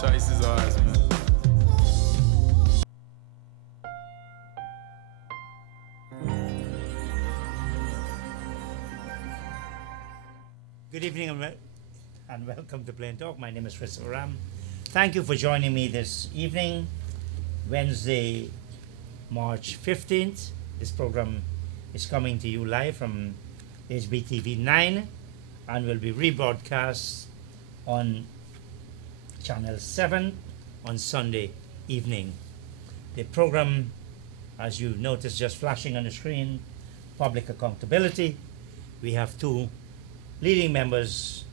Scheiße ist ours, man. Good evening and welcome to Plain Talk. My name is Christopher Ram. Thank you for joining me this evening, Wednesday, March 15th. This program is coming to you live from HBTV 9 and will be rebroadcast on Channel 7 on Sunday evening. The program, as you notice just flashing on the screen, Public Accountability. We have two leading members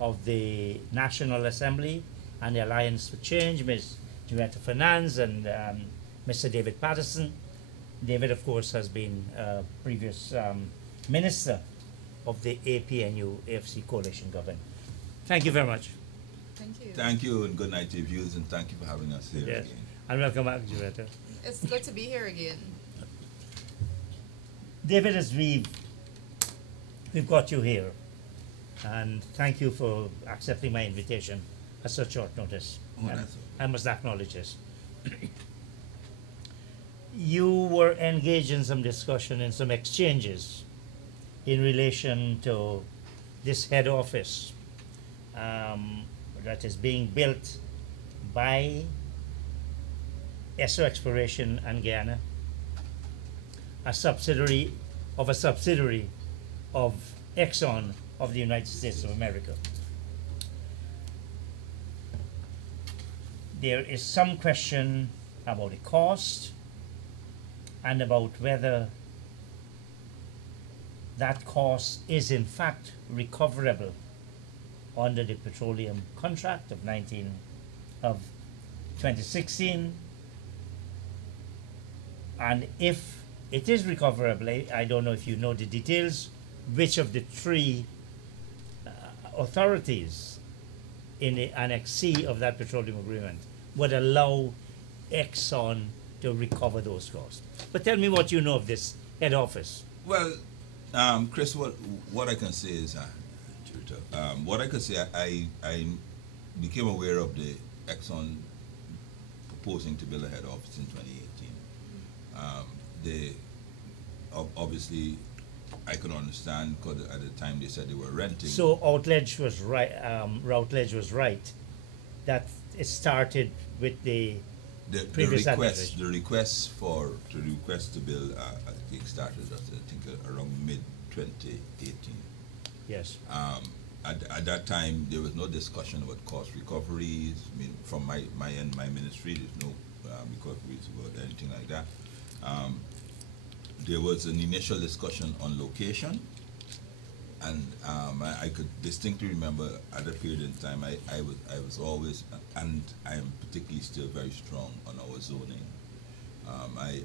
of the National Assembly and the Alliance for Change, Ms. Julietta Fernandes and Mr. David Patterson. David, of course, has been previous Minister of the APNU AFC Coalition Government. Thank you very much. Thank you. Thank you and good night to your viewers, and thank you for having us here Yes. again. And welcome back, Julietta. It's good to be here again. David, as we've got you here, and thank you for accepting my invitation at such short notice. Oh, And that's all. I must acknowledge this. You were engaged in some discussion and some exchanges in relation to this head office that is being built by Esso Exploration and Guyana, a subsidiary of Exxon of the United States of America. There is some question about the cost and about whether that cost is in fact recoverable under the petroleum contract of 2016, and if it is recoverable, I don't know if you know the details, which of the three authorities in the Annex C of that petroleum agreement would allow Exxon to recover those costs. But tell me what you know of this head office. Well, Chris, what I can say is, what I can say, I became aware of the Exxon proposing to build a head office in 2018. Obviously, I can understand because at the time they said they were renting. So Routledge was right. Routledge was right that it started with the previous request. The request to build, I think, started I think around mid 2018. Yes. At that time, there was no discussion about cost recoveries. I mean, from my end, my ministry, there's no recoveries about anything like that. There was an initial discussion on location, and I could distinctly remember at that period in time, I was always, and I am particularly still very strong on our zoning. I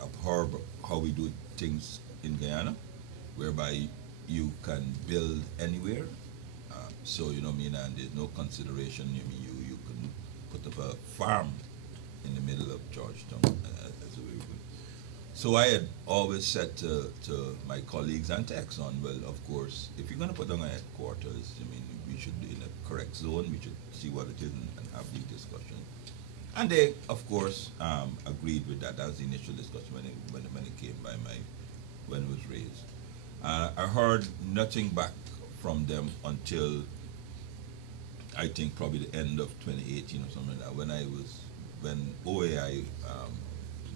abhor how we do things in Guyana, whereby you can build anywhere. So you know what I mean, and there's no consideration. You mean you can put up a farm in the middle of Georgetown as a way we would. So I had always said to my colleagues and to Exxon, well, of course, if you're going to put down a headquarters, I mean, we should be in a correct zone. We should see what it is and have the discussion. And they, of course, agreed with that. That was the initial discussion when it came by when it was raised. I heard nothing back from them until I think probably the end of 2018 or something like that, when OAI,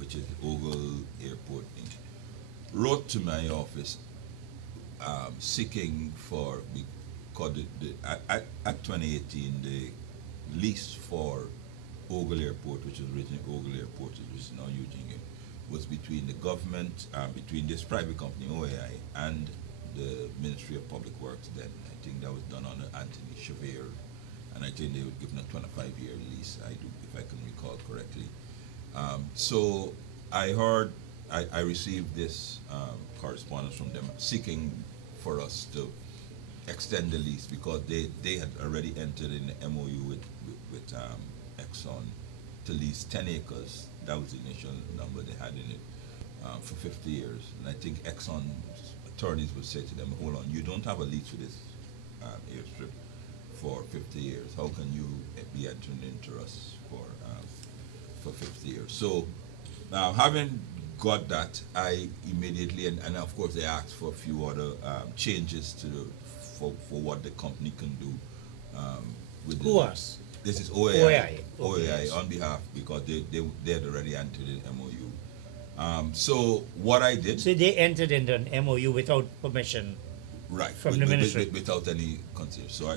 which is the Ogle Airport, wrote to my office seeking for, because at 2018 the lease for Ogle Airport, which was originally Ogle Airport, which is now Eugene, was between the government, between this private company OAI and the Ministry of Public Works. Then I think that was done under Anthony Chavez, and I think they would give them a 25-year lease. I do, if I can recall correctly. So I heard, I received this correspondence from them seeking for us to extend the lease because they had already entered in the MOU with Exxon to lease 10 acres. That was the initial number they had in it for 50 years. And I think Exxon's attorneys would say to them, hold on, you don't have a lease for this airstrip for 50 years. How can you be entering into us for 50 years? So having got that, I immediately, and of course they asked for a few other changes to for what the company can do. Who was? This is OAI. OAI on behalf, because they had already entered the MOU. So what I did. So they entered into an MOU without permission. Right, from the ministry. without any consent. So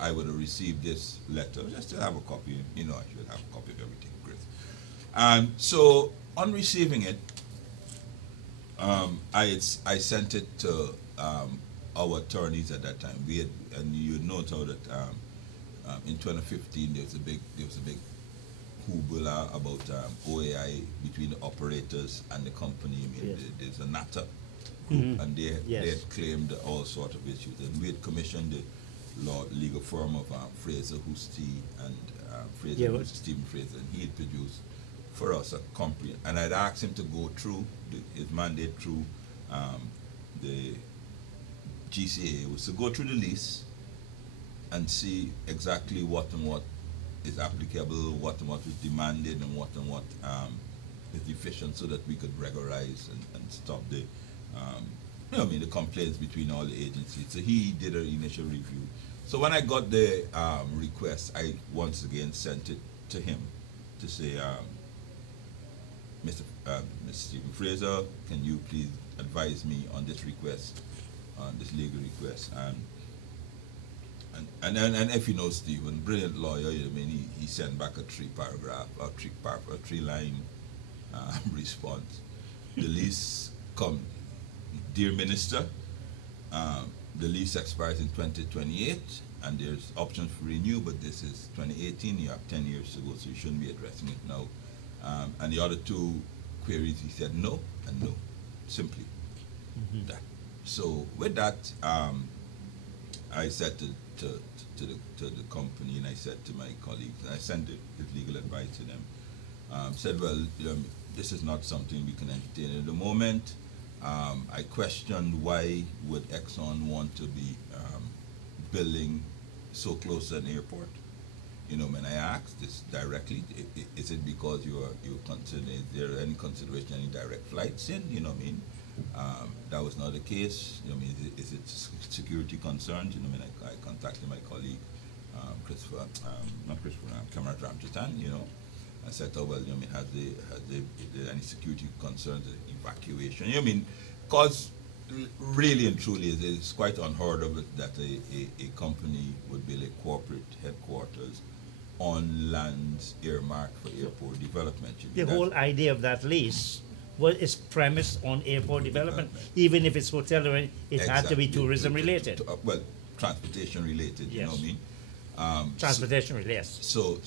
I would have received this letter. Just to have a copy. You know, I should have a copy of everything, Chris. So on receiving it, I sent it to our attorneys at that time. We had, and you note how that in 2015 there was a big hoopla about OAI between the operators and the company. I mean, there's a NATA group, and they had claimed all sorts of issues. And we had commissioned the legal firm of Fraser Husty and Stephen Fraser, and he had produced for us a comprehensive. And I'd asked him to go through his mandate through the GCA was to go through the lease and see exactly what and what is applicable, what and what is demanded, and what is efficient, so that we could regularize and stop the the complaints between all the agencies. So he did an initial review. So when I got the request, I once again sent it to him to say, Mr. Stephen Fraser, can you please advise me on this request, on this legal request? And if you know Stephen, brilliant lawyer, I mean, he sent back a three-line response. The lease dear Minister, the lease expires in 2028, and there's options for renew, but this is 2018. You have 10 years to go, so you shouldn't be addressing it now. And the other two queries, he said no and no, simply that. So with that, I said to the company, and I said to my colleagues, and I sent his legal advice to them, said, well, this is not something we can entertain at the moment. I questioned why would Exxon want to be building so close to an airport. When I asked this directly, is it because you're considering, is there any consideration, any direct flights in? That was not the case. Is it security concerns? I contacted my colleague, Cameron Ramchitan, I said, oh, well, has there any security concerns, evacuation? Because really and truly, it's quite unheard of that a company would build a corporate headquarters on lands earmarked for airport development. The whole idea of that lease is premised on airport development. Even if it's hotel or anything, it had to be tourism related. Well, transportation related, you know what I mean? Transportation related. So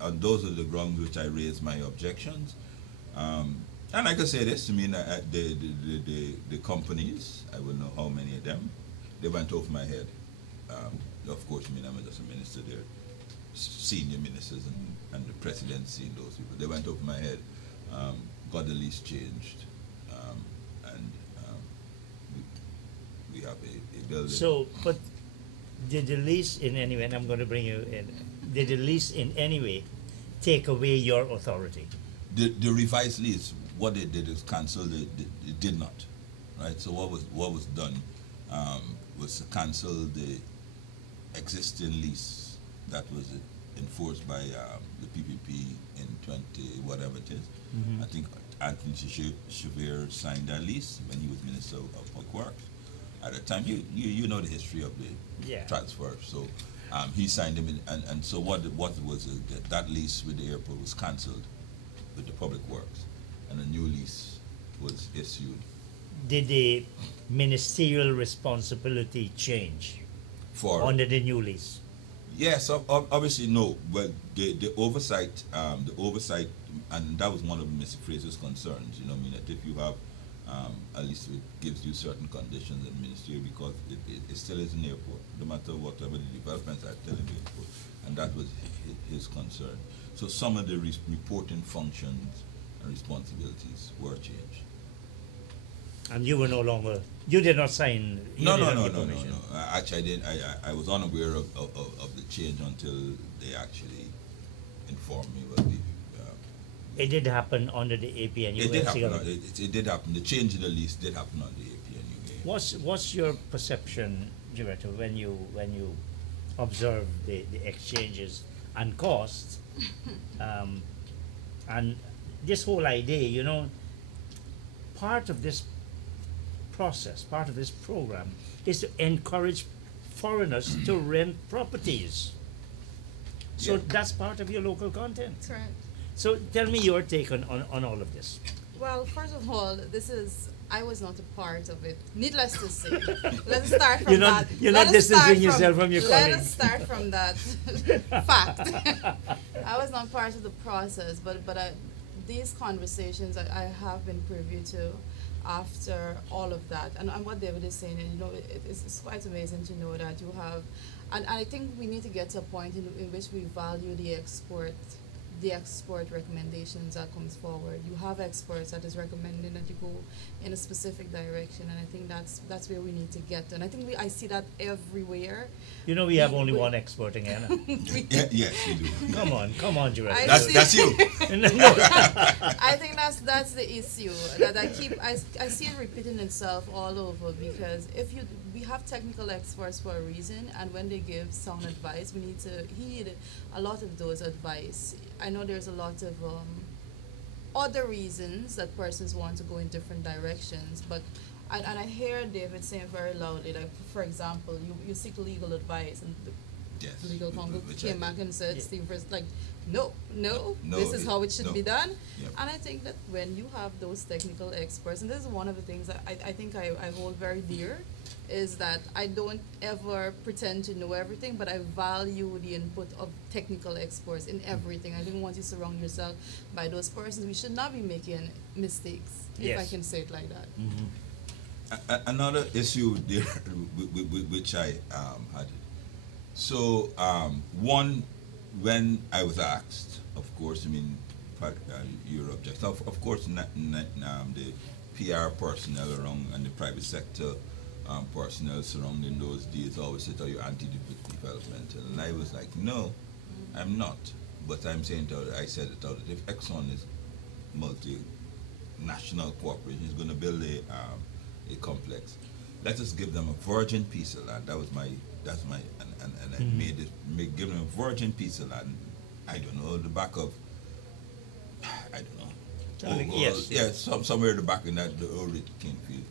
and those are the grounds which I raised my objections. And I can say this, the companies, I will know how many of them, they went over my head. Of course, I'm just a minister there, senior ministers and the presidency and those people, they went over my head, got the lease changed, and we have a building. So, but did the lease in any way, and I'm going to bring you in, did the lease in any way take away your authority? The revised lease, what they did is cancel. It did not, right? So what was done was to cancel the existing lease that was enforced by the PPP in 20 whatever it is. I think Anthony Chavir signed that lease when he was Minister of Public Works at the time. You know the history of the transfer. So he signed them, and so what was that lease with the airport was cancelled with the Public Works, and a new lease was issued. Did the ministerial responsibility change under the new lease? Yes, obviously no. But the oversight, and that was one of Mr. Fraser's concerns. That if you have at least it gives you certain conditions in ministry, because it still is an airport, no matter whatever the developments are still in the airport, and that was his concern. So some of the reporting functions and responsibilities were changed. And you were no longer, you did not sign. You No, did no, not no, give no, no, permission. no. Actually, I didn't. I was unaware of the change until they actually informed me what the. It did happen under the APNU. It did happen. It did happen. The change in the lease did happen on the APNU. What's your perception, Director, when you observe the exchanges and costs, and this whole idea, you know, part of this process, part of this program, is to encourage foreigners to rent properties. So Yeah. that's part of your local content. That's right. So tell me your take on all of this. Well, first of all, I was not a part of it. Needless to say, let's start from that. You're Let not us start distancing yourself from your Let colleagues. us start from that fact. I was not part of the process, but these conversations I have been privy to after all of that. And what David is saying, you know, it's quite amazing to know that you have, and I think we need to get to a point in which we value the export recommendations that comes forward. You have experts that is recommending that you go in a specific direction, and I think that's where we need to get to. And I think I see that everywhere. You know we have only one expert in Ghana. Yes, you do. Come on, Gerard. That's you. I think that's the issue that I see it repeating itself all over, because we have technical experts for a reason, and when they give sound advice, we need to heed a lot of those advice. I know there's a lot of other reasons that persons want to go in different directions, but and I hear David saying very loudly, like, for example, you seek legal advice, and the Yes. legal counsel Which came I back and said, Yeah. Steve was like, no, this is how it should be done. Yep. And I think that when you have those technical experts, and this is one of the things that I think I hold very dear, is that I don't ever pretend to know everything, but I value the input of technical experts in everything. I think once you surround yourself by those persons, we should not be making mistakes, if I Yes. can say it like that. Another issue there which I had. So one, when I was asked, of course, I mean, your object. Of course, the PR personnel around and the private sector personnel surrounding those deals always said, "Oh, you're anti-developmental," and I was like, "No, I'm not." But I'm saying I said it out that if Exxon is multinational corporation is going to build a complex, let us give them a virgin piece of land. That's my and I made it give them a virgin piece of land. I don't know, the back of, I don't know. Yes. Yeah, somewhere in the back in that the old Kingfield.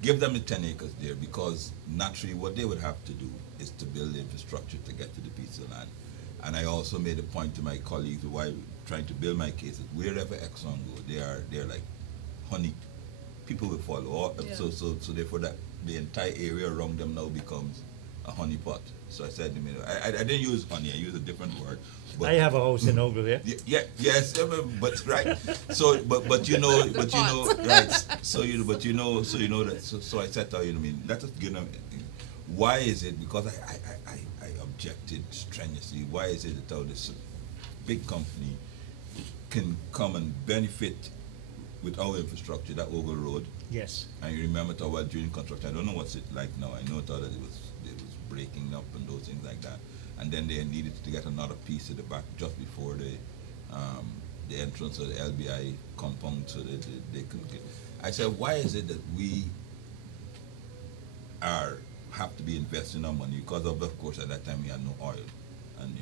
Give them the 10 acres there, because naturally what they would have to do is to build the infrastructure to get to the piece of land. And I also made a point to my colleagues while trying to build my case that wherever Exxon go, they're like honey. People will follow. Yeah. So therefore that the entire area around them now becomes a honey pot. So I said, I didn't use honey, I used a different word. But I have a house in Ogle, yeah. Yes, but right. So, but you know, right. So I said, let us give them. Why is it? Because I objected strenuously. Why is it that this big company can come and benefit with our infrastructure, that Ogle Road? Yes. And you remember it while during construction. I don't know what's it like now. I know that it was breaking up and those things like that. And then they needed to get another piece at the back just before the entrance of the LBI compound, so that they could get. I said, why is it that we have to be investing our money? Because of course at that time we had no oil, and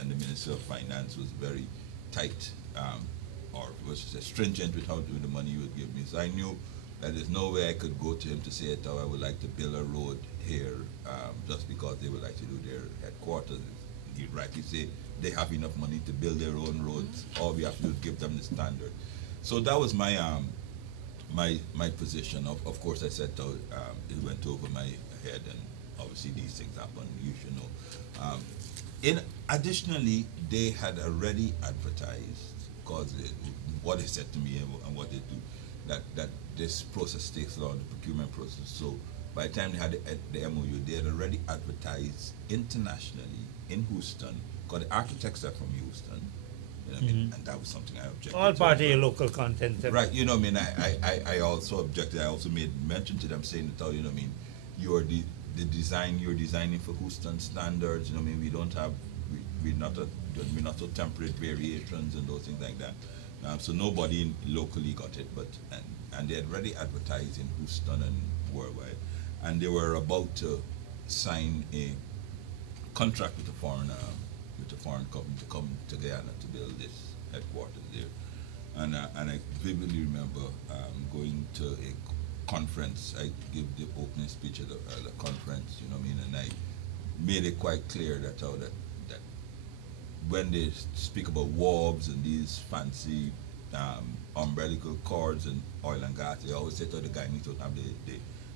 and the Minister of Finance was very tight, or was stringent with the money he would give me. So I knew that there's no way I could go to him to say that I would like to build a road here just because they would like to do their headquarters. He rightly say they have enough money to build their own roads. All we have to do is give them the standard. So that was my my position. Of course, I said it went over my head, and obviously these things happen. You should know. Additionally, they had already advertised, because what they said to me and what they do, that this process takes long, the procurement process. So by the time they had the MOU, they had already advertised internationally in Houston, because the architects are from Houston, You know what I mean? And that was something I objected All to. part of your local content. Right, you know what I mean? I also objected. I also made mention to them saying that, you know what I mean, you're the design, you're designing for Houston standards, you know what I mean? We don't have, we're not a temperate variations and those things like that. So nobody locally got it, but, and they had already advertised in Houston and worldwide. And they were about to sign a contract with a foreign company to come to Guyana to build this headquarters there. And I vividly remember going to a conference. I gave the opening speech at the conference, you know what I mean, and I made it quite clear that that when they speak about wharves and these fancy umbilical cords and oil and gas, they always say that the guy needs to have the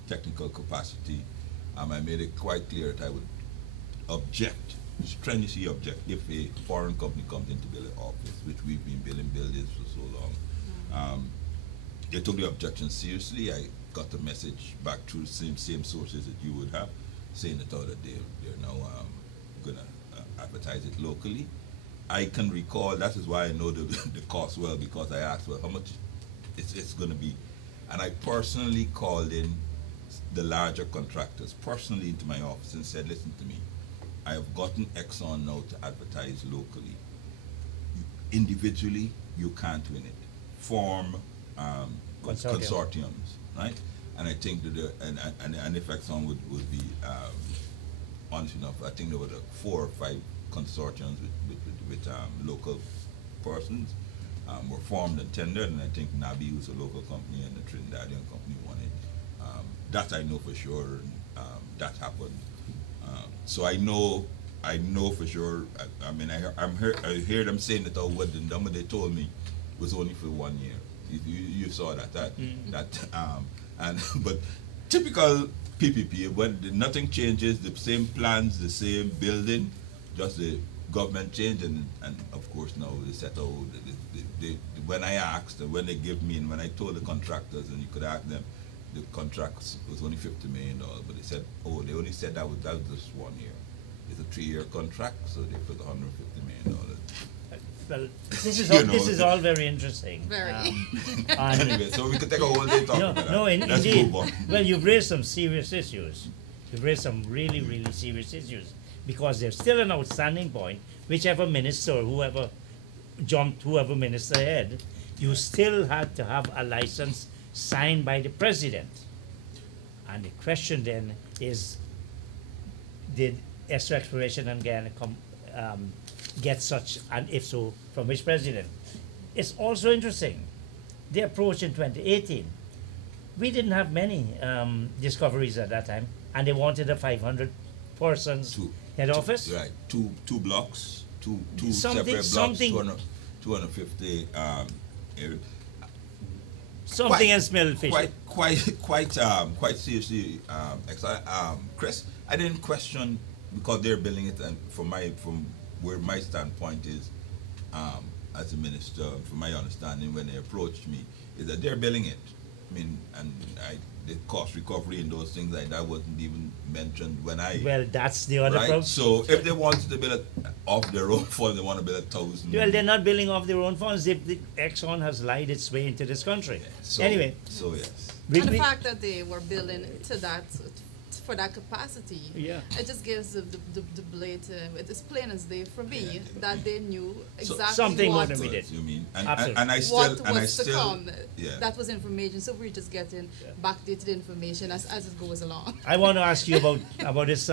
technical capacity. I made it quite clear that I would object, strenuously object, if a foreign company comes in to build an office, which we've been building buildings for so long. They took the objection seriously. I got the message back through the same sources that you would have, saying that they're now going to advertise it locally. I can recall, that is why I know the cost well, because I asked, well, how much it's going to be. And I personally called in the larger contractors personally into my office and said, listen to me, I have gotten Exxon now to advertise locally. Individually, you can't win it. Form consortiums, right? And I think that and if Exxon would be honest enough, I think there were 4 or 5 consortiums with local persons were formed and tendered, and I think Nabi, who's a local company, and the Trinidadian company won it. That I know for sure, that happened. So I know for sure. I mean, I hear them saying that what the number they told me was only for 1 year. You saw that but typical PPP, when nothing changes, the same plans, the same building, just the government change, and of course now they said, oh, when I asked, when they give me, and when I told the contractors, and you could ask them, the contract was only $50 million, but they said, oh, they only said that was just 1 year. It's a 3-year contract, so they put $150 million. Well, this is all very interesting. Very. Anyway, so we could take a whole day talking about that. Let's indeed. move on. Well, you've raised some serious issues. You've raised some really, really serious issues, because there's still an outstanding point. Whichever minister or whoever jumped whoever minister ahead, you still had to have a license signed by the president. And the question then is, did Esther Exploration and Guyana get such, and if so, from which president? It's also interesting, the approach in 2018. We didn't have many discoveries at that time, and they wanted a 500 persons head office. Right, two blocks, two separate blocks, 250 something else smelled fishy. Quite seriously, Chris, I didn't question, because they're building it, and from where my standpoint is, as a minister, from my understanding, when they approached me, is that they're building it. I mean, and the cost recovery and those things like that wasn't even mentioned when I. Well, that's the other problem. So if they wanted to build it off their own funds, they want to build 1,000. Well, they're not building off their own funds. The Exxon has lied its way into this country. Yeah, so, anyway. So yes. And the fact that they were building to that, for that capacity, yeah, it just gives the blatant, it's plain as day for me, that they knew exactly something what, more than we did. You mean? And I still, what was to come. Yeah. That was information, so we're just getting backdated information as it goes along. I want to ask you about this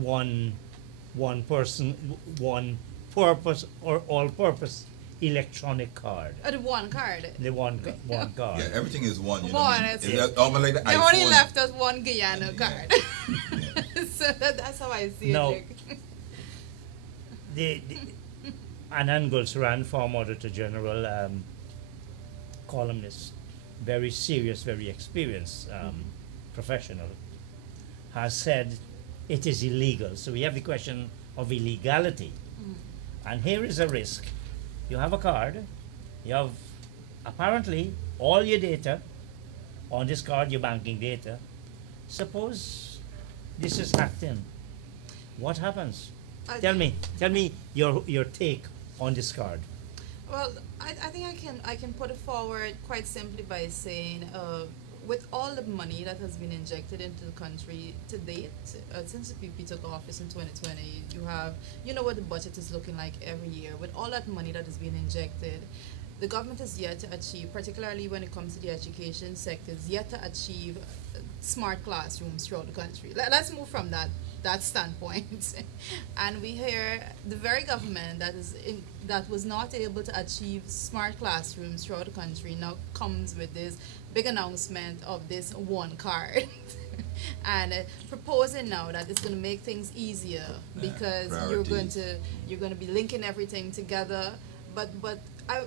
one person, one purpose or all purpose electronic card. The one card. The one card. Yeah, everything is one. You know One, what I mean? it's Like the they iPhone. only left us one Guyana card. Yeah. So that's how I see No. it. Anand Gulsaran, former Auditor General, columnist, very serious, very experienced professional, has said it is illegal. So we have the question of illegality. And here is a risk. You have a card, you have apparently all your data on this card, your banking data. Suppose this is hacked in. What happens? Tell me your take on this card? Well, I think I can put it forward quite simply by saying, with all the money that has been injected into the country to date, since the PP took office in 2020, you know what the budget is looking like every year. With all that money that has been injected, the government has yet to achieve, particularly when it comes to the education sector, is yet to achieve smart classrooms throughout the country. Let's move from that standpoint. And we hear the very government that was not able to achieve smart classrooms throughout the country now comes with this big announcement of this one card. And proposing now that it's going to make things easier because you're going to be linking everything together. But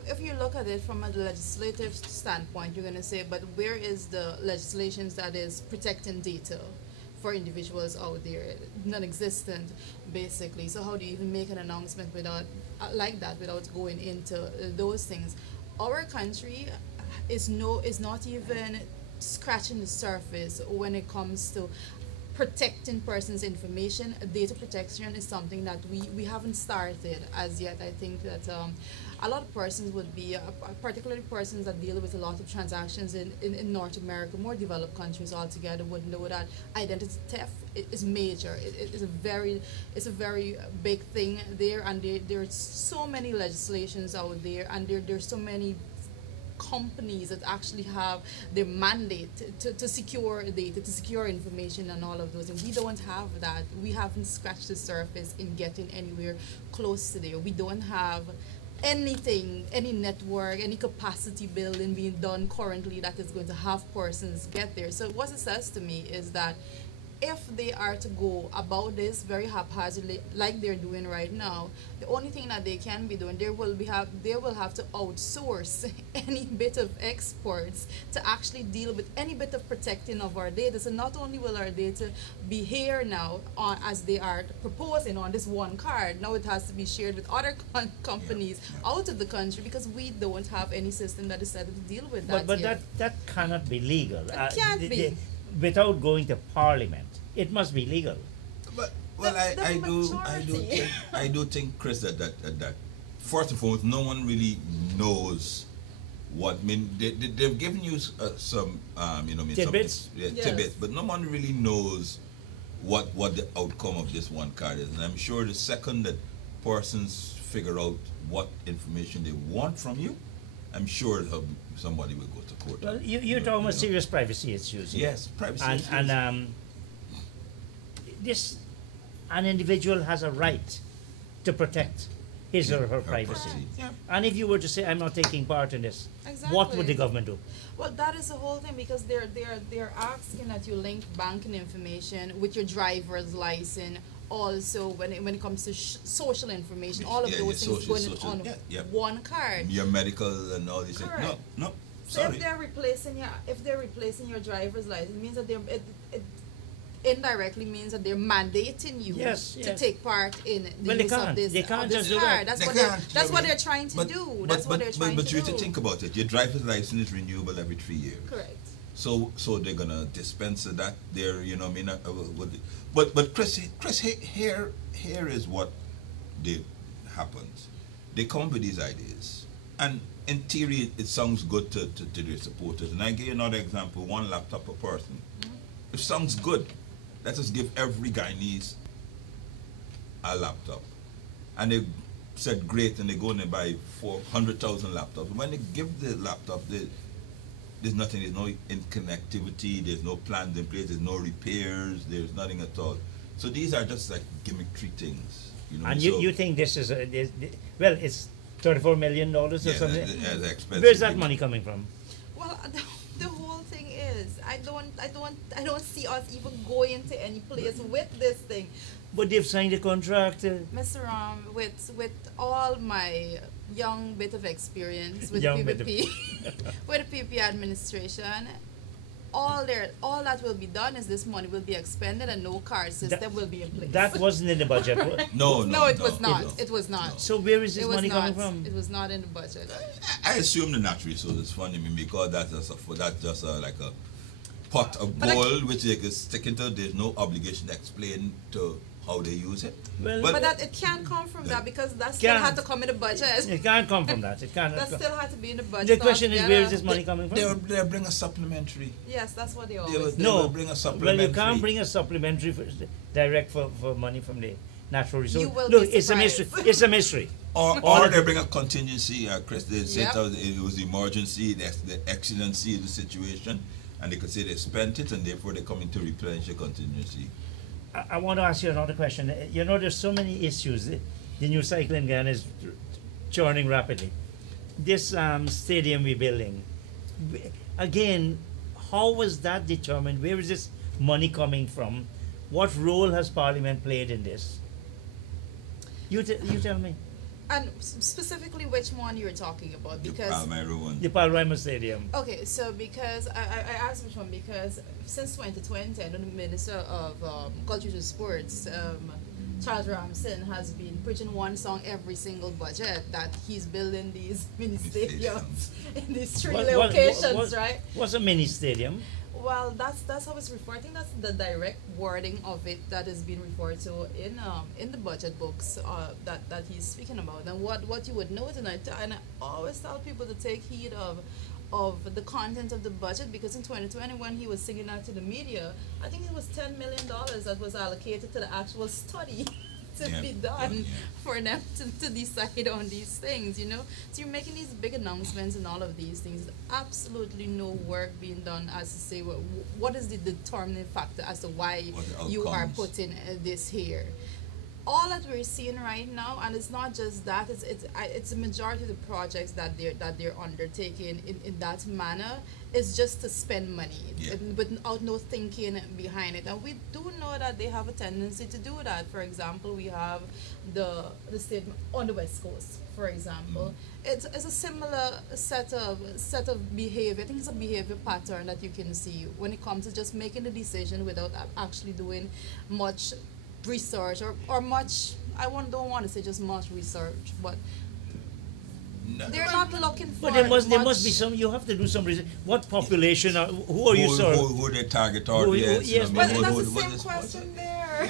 if you look at it from a legislative standpoint, you're going to say, but where is the legislation that is protecting data for individuals out there? Non-existent, basically. So how do you even make an announcement without like that without going into those things? Our country is not even scratching the surface when it comes to protecting persons' information. Data protection is something that we haven't started as yet. I think that a lot of persons would be, particularly persons that deal with a lot of transactions in North America, more developed countries altogether, would know that identity theft is major. It's a very big thing there, and there's so many legislations out there, and there's so many companies that actually have their mandate to secure data, to secure information and all of those. And we don't have that. We haven't scratched the surface in getting anywhere close to there. We don't have anything, any network, any capacity building being done currently that is going to have persons get there. So what it says to me is that if they are to go about this very haphazardly like they're doing right now, the only thing that they can be doing, they will have to outsource any bit of exports to actually deal with any bit of protecting of our data. So not only will our data be here now as they are proposing on this one card, now it has to be shared with other companies out of the country because we don't have any system that is set up to deal with that. But that cannot be legal. It can't be. Without going to Parliament, it must be legal. But well, I do think, Chris, that first of all, no one really knows what. I mean, they've given you some tidbits, tidbits, but no one really knows what the outcome of this one card is. And I'm sure the second that persons figure out what information they want from you, I'm sure somebody will go to court. Well, you're talking about serious privacy issues. Yes, privacy issues. And an individual has a right to protect his or her privacy. Yeah. And if you were to say, I'm not taking part in this, Exactly. what would the government do? Well, that is the whole thing, because they're asking that you link banking information with your driver's license. Also, when it comes to social information, all of those things going on one card. Your medical and all these things. No, so sorry. if they're replacing your driver's license, it means that it indirectly means that they're mandating you to take part in the use of this. They can't just do card. that. That's what they're trying to do. But you have to think about it. Your driver's license is renewable every 3 years. Correct. So they're gonna dispense that there, you know what I mean? But Chris, here is what happens. They come up with these ideas, and in theory it sounds good to their supporters. And I give you another example: one laptop per person. It sounds good. Let us give every Guyanese a laptop, and they said great, and they go and they buy 400,000 laptops. When they give the laptop, there's nothing, there's no connectivity, there's no plans in place, there's no repairs, there's nothing at all. So these are just like gimmickry things. You know, and you think this is it's $34 million or something? Where's Where's that money coming from? Well, the whole thing is, I don't see us even going to any place with this thing. But they've signed a contract. Mr. Ram, with all my young bit of experience with Young PPP, with the PP administration, all that will be done is this money will be expended and no card system will be in place. That wasn't in the budget. No, it was not. It was not. So where is this money coming from? It was not in the budget. I assume the natural resources fund. I mean, because that's just like a pot of gold which they can stick into. There's no obligation to explain to how they use it. Well, But that it can't come from that because that still Can't. had to come in the budget. it can't come from that. It can't. That still had to be in the budget. The question is, where is altogether. this money coming They'll from? bring a supplementary. Yes, that's what they They always will, do. they No, will bring a well, supplementary. you can't bring a supplementary direct for money from the natural resource. You will Look, be it's a mystery. surprised. It's a mystery. Or they bring a contingency, Chris. They say Yep. it was the emergency, that's the exigency of the situation, and they could say they spent it, and therefore they're coming to replenish the contingency. I want to ask you another question. You know, there's so many issues. The new cycling gun is churning rapidly. This stadium we're building, again, how was that determined? Where is this money coming from? What role has Parliament played in this? You tell me. And specifically, which one you're talking about? Because The Palmyra one. The Palrima Stadium. okay, so because I asked which one because since 2020, I know the Minister of Culture and Sports, Charles Ramson, has been preaching one song every single budget that he's building these mini stadiums in these three locations, right? What's a mini stadium? Well, that's how it's referred. I think that's the direct wording of it that is being referred to in the budget books that he's speaking about. And what you would note, and I always tell people to take heed of the content of the budget, because in 2020 when he was singing out to the media, I think it was $10 million that was allocated to the actual study to Yeah, be done yeah. for them to decide on these things, you know. So you're making these big announcements and all of these things. Absolutely no work being done as to say what is the determining factor as to why What the you are outcomes. putting this here. All that we're seeing right now, and it's not just that, it's the majority of the projects that they're undertaking in that manner is just to spend money, Yeah. without no thinking behind it. And we do know that they have a tendency to do that. For example, we have the state on the West Coast, for example. It's a similar set of behavior. I think it's a behavior pattern that you can see when it comes to just making the decision without actually doing much research or much. Don't want to say just much research, but No. they're not looking for. But there must much- be some. You have to do some research. What population? Who are you serving? Who they target Who- audience? yes, you know, But I mean, that's who- the what same is- question there.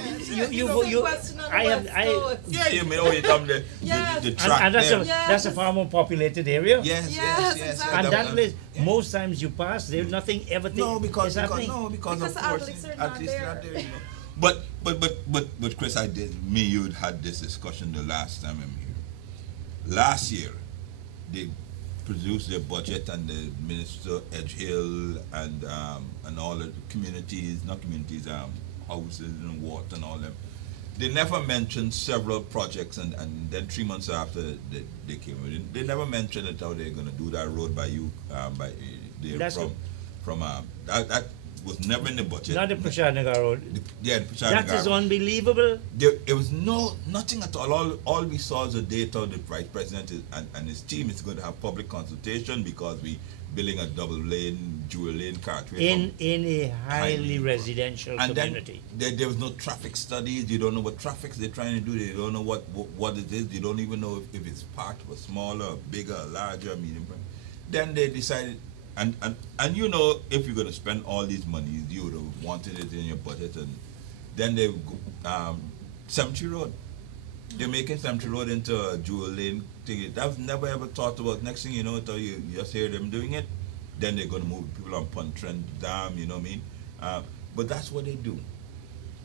You- Question on the I have- West I- Coast. Yeah, you mean, oh, you come the Yes. track And that's there. a Yes. that's a far more populated area. Yes, Yes, yes, yes. exactly. And yes, that place, yeah. most times you pass, there's nothing ever No, because is happening. Because of the course, athletes are not athletes there. not there. You know. But Chris, you had this discussion the last time I'm here. Last year, they produced their budget, and the Minister Edgehill and all the houses and water and all them. They never mentioned several projects, and then 3 months after they came in, they never mentioned it how they're going to do that road by you there That's from that was never in the budget. Not the Prashadnagar Road. Yeah, That is unbelievable. it was nothing at all. All we saw is the data. The Vice President and his team is going to have public consultation because we building a double lane, dual lane cartway In a highly highly- residential and community. then there was no traffic studies. You don't know what traffic they're trying to do. They don't know what it is. You don't even know if it's parked or smaller, bigger, larger, medium. Then they decided, and you know, if you're going to spend all these money, you would have wanted it in your budget. And then they Cemetery Road. They're making Cemetery Road into a dual lane thing. That was never ever thought about. Next thing you know, you just hear them doing it. Then they're going to move people on Pontren Dam, you know what I mean? But that's what they do.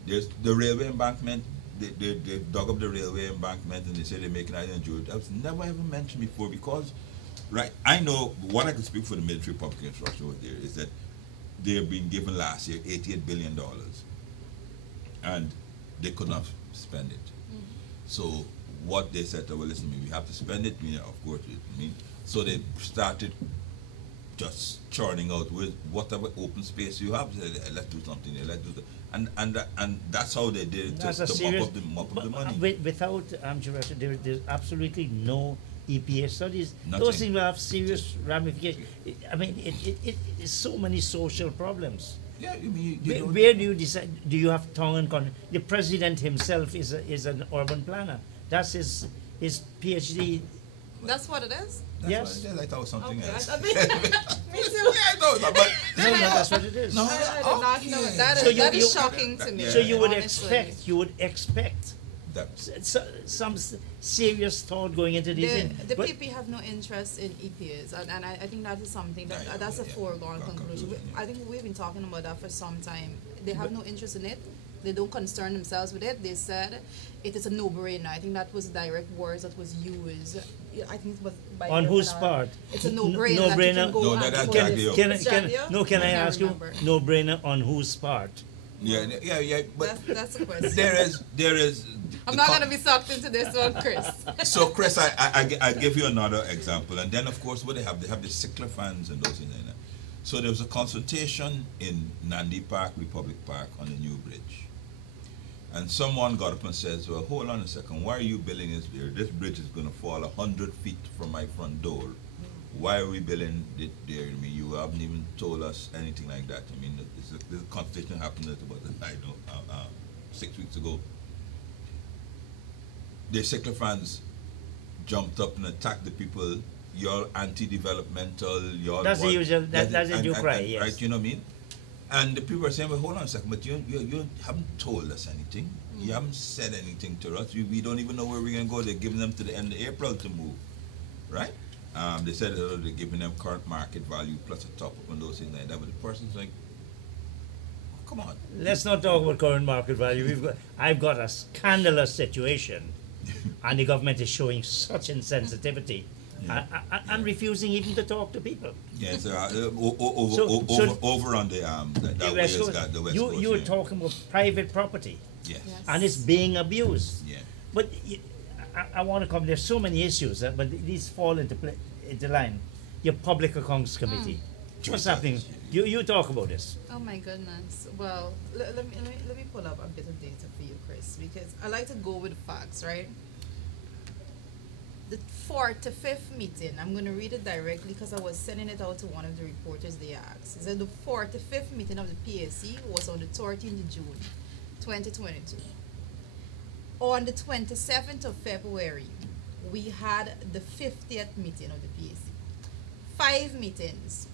There's the railway embankment. They dug up the railway embankment and they say they're making it into that was never ever mentioned before because, right, I know what I can speak for the military public infrastructure over there is that they've been given last year $88 billion and they could not spend it. So what they said, well, listen, we have to spend it. Of course, so they started just churning out with whatever open space you have. Let's do something there. Let's do that. And that's how they did it. That's Just a to serious. mop up the money. Without Giraffe, there's absolutely no EPA studies. Nothing. Those things will have serious ramifications. I mean, it's so many social problems. Yeah, you mean you don't- Where do you decide? Do you have tongue and con? The president himself is an urban planner. That's his PhD That's what it is? That's Yes. what it is. I thought it was something Okay, else. me too. Yeah, I thought it was, but No, no, that's what it is. No. I did not know. Okay. That is, So you- that is you- shocking to me. Yeah. So you would honestly. expect that, some serious thought going into these things. The But- PP have no interest in EPAs, and I think that is something that Yeah, that's a yeah. foregone Conclusion, conclusion. yeah. I think we've been talking about that for some time. They have no interest in it. They don't concern themselves with it. They said it is a no-brainer. I think that was direct words that was used. I think it was by On the whose Canal. part? It's a no-brainer. that you No-brainer? can go No, and that's vote. Jackie O. Can, It's can, Jackie O? no, can I can't ask you, remember. no brainer on whose part? yeah. But That's a question. there is. I'm the not con- going to be sucked into this one, Chris. So, Chris, I give you another example, and then of course what they have the sickler fans and those things like that. So there was a consultation in Nandi Park, Republic Park, on the new bridge, and someone got up and says, "Well, hold on a second. Why are you building this here? This bridge is going to fall 100 feet from my front door. Why are we building it there? I mean, you haven't even told us anything like that. I mean, this consultation happened at about 6 weeks ago." The secular fans jumped up and attacked the people. You're anti-developmental. You're That's the what- usual. That's the and- due and- cry. and- Yes. Right, you know what I mean? And the people are saying, "Well, hold on a second, but you haven't told us anything. You haven't said anything to us. We don't even know where we're going to go. They're giving them to the end of April to move, right?" They said that they're giving them current market value plus a top up and those things like that. But the person's like, "Come on." Let's not talk about current market value. I've got a scandalous situation, and the government is showing such insensitivity and refusing even to talk to people. Yes, So- over on the The West Coast. the West You Coast, you were yeah. talking about private property, Yes. Yes. and it's being abused. Yeah. But I want to come. There's so many issues, but these fall into line. Your public accounts committee. What's happening? You talk about this. Oh my goodness. Well, let me pull up a bit of data for you, Chris, because I like to go with facts, right? The 45th meeting, I'm going to read it directly because I was sending it out to one of the reporters they asked. It said the 45th meeting of the PAC was on the 13th of June, 2022. On the 27th of February, we had the 50th meeting of the PAC. 5 meetings.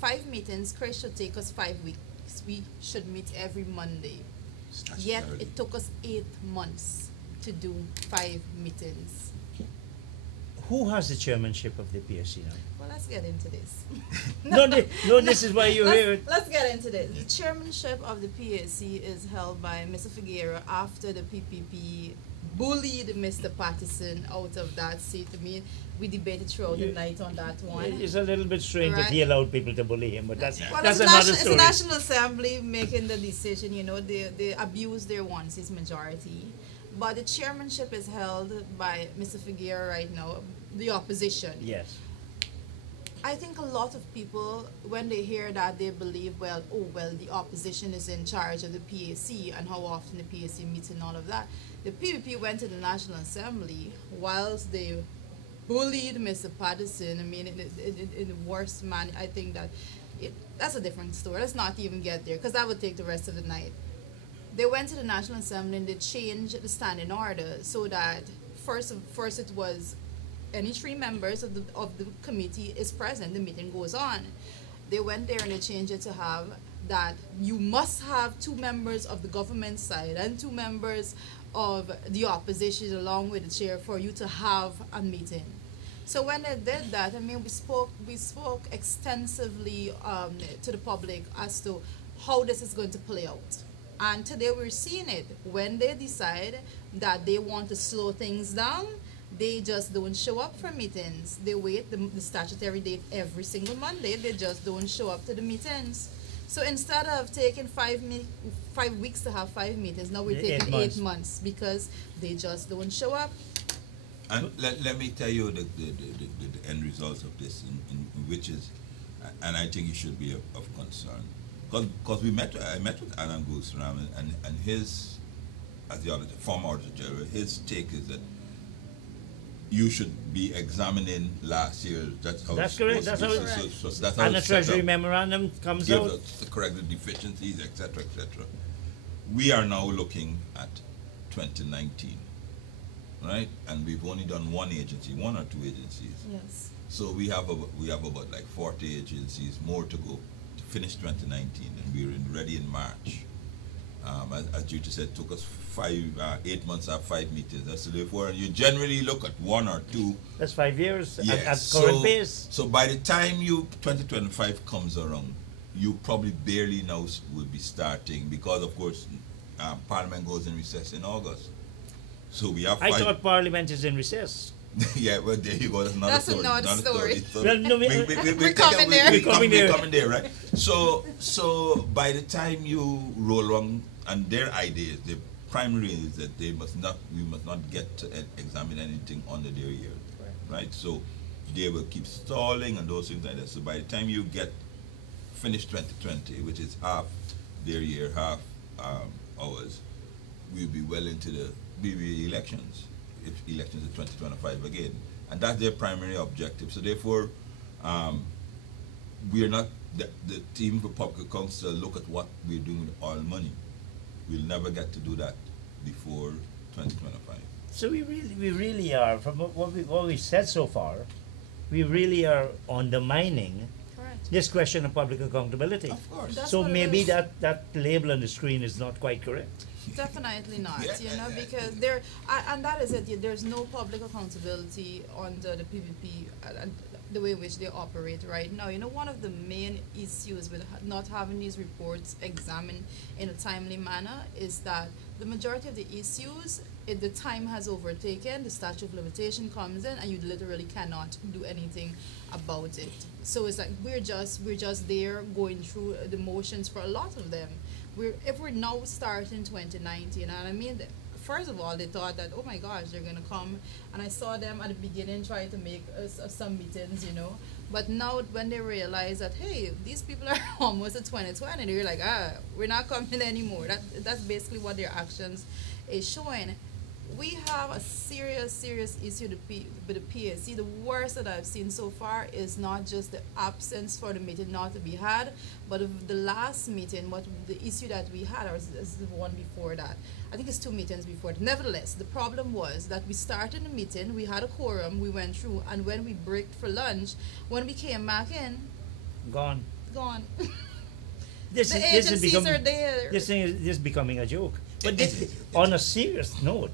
5 meetings, Chris, should take us 5 weeks. We should meet every Monday. Yet it took us 8 months to do 5 meetings. Who has the chairmanship of the PSC now? Well, let's get into this. No, this is why you're here. Let's get into this. The chairmanship of the PAC is held by Mr. Figueroa after the PPP bullied Mr. Patterson out of that seat. I mean, we debated throughout the night on that one. It's a little bit strange that he allowed people to bully him, but that's Well, that's it's, another it's story. the National Assembly making the decision, you know, they abuse their one-seat majority. But the chairmanship is held by Mr. Figueroa right now, the opposition. Yes. I think a lot of people, when they hear that, they believe, well, the opposition is in charge of the PAC and how often the PAC meets and all of that. The PPP went to the National Assembly whilst they bullied Mr. Patterson. I mean, in the worst manner. I think that that's a different story. Let's not even get there because that would take the rest of the night. They went to the National Assembly and they changed the standing order so that first it was any 3 members of the committee is present, the meeting goes on. They went there and they changed it to have that you must have 2 members of the government side and 2 members of the opposition along with the chair for you to have a meeting. So when they did that, I mean, we spoke extensively to the public as to how this is going to play out. And today we're seeing it. When they decide that they want to slow things down, they just don't show up for meetings. They wait the statutory date every single Monday. They just don't show up to the meetings. So instead of taking 5 weeks to have 5 meetings, now we're taking 8 months because they just don't show up. And let me tell you the end result of this, in which is, and I think it should be of concern. Because I met with Alan Gooseram and his, as the auditor, former auditor general, his take is that you should be examining last year. That's correct. That's how and the Treasury memorandum comes out. To correct the deficiencies, etc., etc. We are now looking at 2019. right? And we've only done one agency, one or two agencies. Yes. So we have about like 40 agencies more to go to finish 2019, and we're ready in March. As Judy said, took us 8 months to have 5 meetings. So therefore, you generally look at 1 or 2. That's 5 years Yes. at current pace. So by the time 2025 comes around, you probably barely now will be starting, because of course Parliament goes in recess in August. So we have I thought Parliament is in recess. yeah, well, there you go. That's another That's story. another story. So Well, no, we're coming there. We're coming there, right? So by the time you roll along, and their idea is, the primary is that we must not get to examine anything under their year, right? So they will keep stalling and those things like that. So by the time you get finished 2020, which is half their year, half ours, we'll be well into the elections. If elections are 2025 again, and that's their primary objective. So therefore, we are not the team for public accounts to look at what we're doing with all money. We'll never get to do that before 2025. So we really are, from what we said so far, we really are undermining Correct. this question of public accountability. Of course. That's So what it maybe is. that label on the screen is not quite correct. Definitely not, Yeah. because and that is it. There's no public accountability under the PPP and the way in which they operate right now. One of the main issues with not having these reports examined in a timely manner is that the majority of the issues, the time has overtaken, the statute of limitation comes in, and you literally cannot do anything about it. So it's like we're just there going through the motions for a lot of them. If we're now starting 2019, and I mean, first of all, they thought that, oh my gosh, they're gonna come, and I saw them at the beginning trying to make some meetings, but now when they realize that, hey, these people are almost at 2020, they're like, we're not coming anymore. That's basically what their actions is showing. We have a serious issue with the PAC. The worst that I've seen so far is not just the absence for the meeting not to be had, but of the last meeting, the issue that we had, or is the one before that. I think it's 2 meetings before that. Nevertheless, the problem was that we started the meeting, we had a quorum, we went through, and when we breaked for lunch, when we came back in, Gone. The agencies are there. This is becoming a joke. But on a serious note,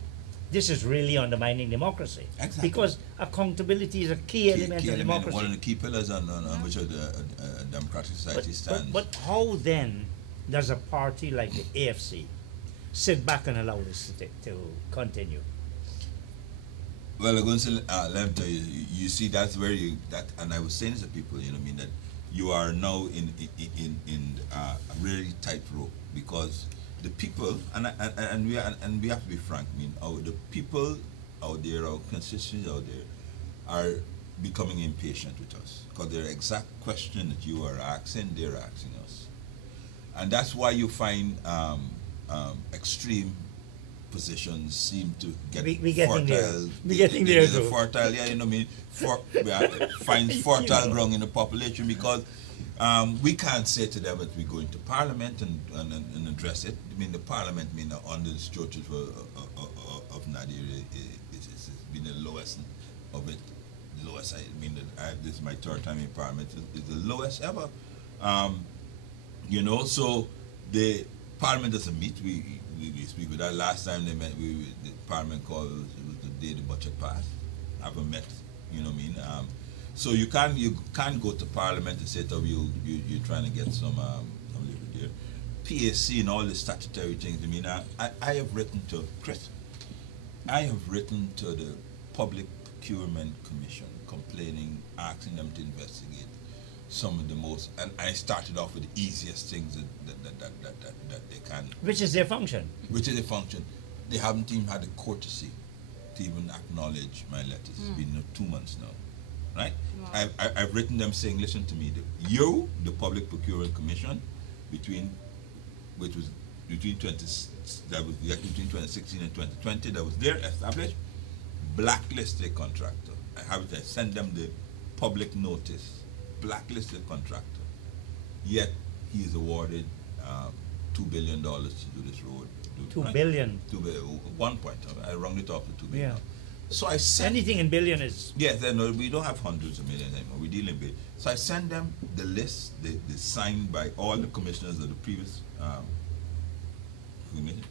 this is really undermining democracy. Exactly. Because accountability is a key element of democracy. One of the key pillars on which a democratic society stands. But how then does a party like the AFC sit back and allow this to continue? Well, I'm going to say, let me tell you, you see, that's where and I was saying to people, that you are now in a really tight rope, because the people, and we have to be frank, the people out there, our constituents out there, are becoming impatient with us, because the exact question that you are asking, they're asking us. And that's why you find extreme positions seem to get fertile. We're getting there. There's a fertile, finds fertile ground in the population, because we can't say to them that we're going to Parliament and address it. The Parliament, under the structures of Nadir, it's been the lowest of it. The lowest. This is my 3rd time in Parliament. It's the lowest ever. So the Parliament doesn't meet. We speak with that. Last time they met, the Parliament called, it was the day the budget passed. Haven't met, so you can't go to Parliament and say to you're trying to get some leverage there. PAC and all the statutory things. I have written to Chris. I have written to the Public Procurement Commission, complaining, asking them to investigate some of the most, and I started off with the easiest things that they can. Which is their function. Which is their function. They haven't even had the courtesy to even acknowledge my letters. It's been 2 months now, right? Wow. I've written them saying, listen to me, the Public Procurement Commission, between 2016 and 2020, that was there established, blacklisted contractor. I sent them the public notice. Blacklisted contractor, yet he is awarded $2 billion to do this road. $2 billion. 1 point. I rounded it off to $2 billion. Yeah. So I sent Anything in billion is Yes, no, we don't have hundreds of millions anymore. We deal in billions. So I send them the list, they signed by all the commissioners of the previous commission,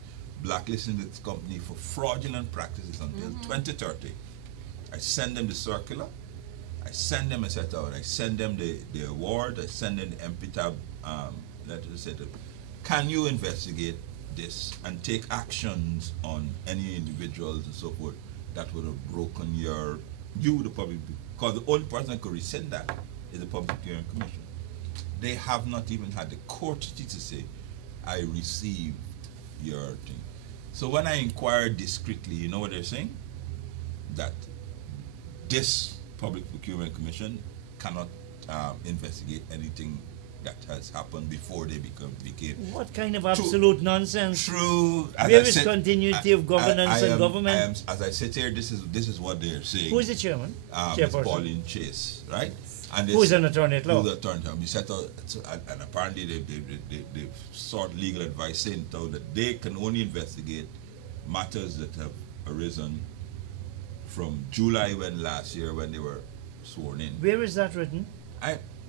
blacklisting this company for fraudulent practices until 2030. I send them the circular. I send them a set out. I send them the award. I send them the MPTAB letter. Said, can you investigate this and take actions on any individuals and so forth that would have broken you, the public, because the only person that could rescind that is the Public Hearing Commission. They have not even had the courtesy to say, I received your thing. So when I inquired discreetly, you know what they're saying? That this Public Procurement Commission cannot investigate anything that has happened before they became. what kind of absolute nonsense? True. Where is continuity of governance and government? As I sit here, this is what they're saying. Who is the chairman? It's Pauline Chase, right? And Who is an attorney at law? Who's an attorney? We set out, and apparently they sought legal advice saying that they can only investigate matters that have arisen from July last year when they were sworn in. Where is that written?